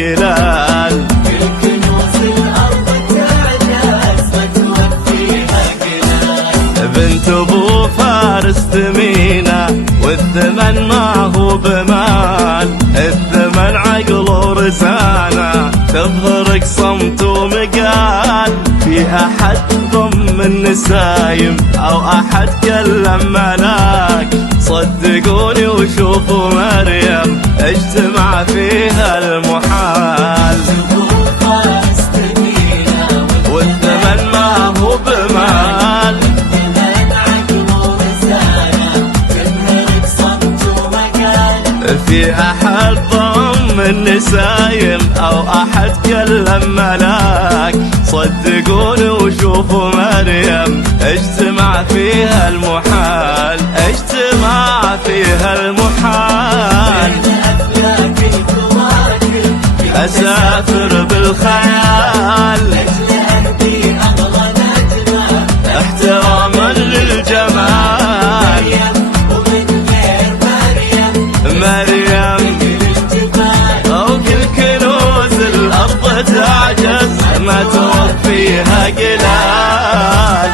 قلال. كل كنوز الأرض تعجز ما توفيها قلال. بنت ابو فارس ثمينة والثمن ما هو بمال، الثمن عقل ورزانة تظهرك صمت ومقال. في احد ضم النسايم او احد كلم ملاك، صدقوني وشوفوا مريم اجتمع فيها المحال. والثمن ما هو بمال، في احد ضم النسايم او احد كلم ملاك، صدقوني وشوفوا مريم اجتمع فيها المحال، اجتمع فيها المحال. اسافر بالخيال احتراما للجمال. مريم أو كل كنوز الأرض تعجز ما توفيها قلال.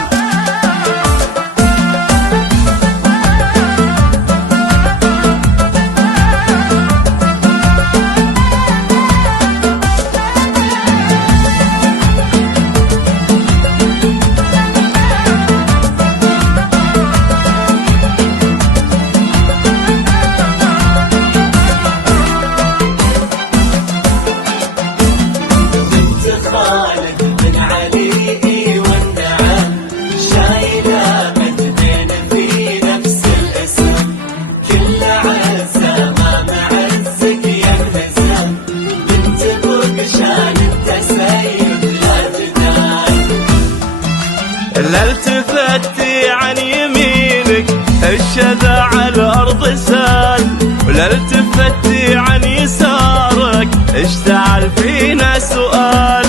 لا التفتي عن يمينك الشذا على الأرض سال، ولا التفتي عن يسارك اشتعل فينا سؤال.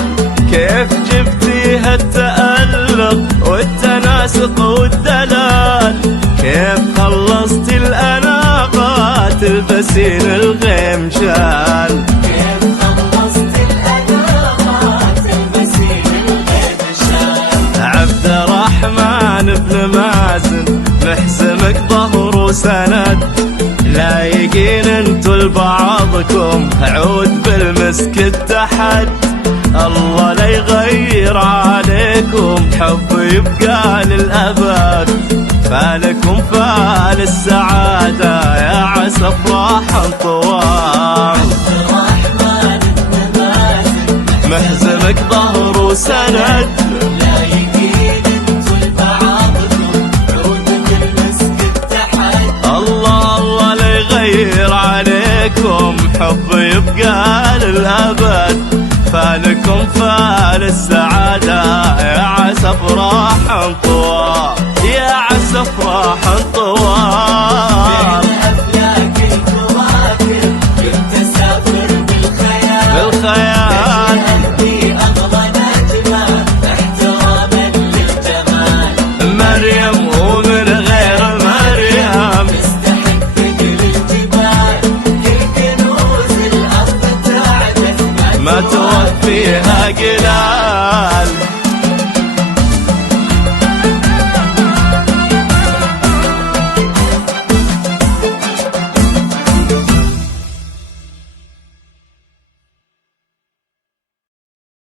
كيف جبتيها التألق والتناسق والدلال؟ كيف خلصتي الأناقة تلبسين الغيم شال؟ عبد الرحمن بن مازن محزمك ظهر وسند، لايقين انتو لبعضكم عود بالمسك اتحد. الله لا يغير عليكم حب يبقى للأبد، فالكم فال السعادة يا عسى افراح طوال. محزمك ظهر وسند عليكم حب يبقى للأبد، فالكم فال السعادة يا عسى افراح طوال، يا عسى افراح طوال.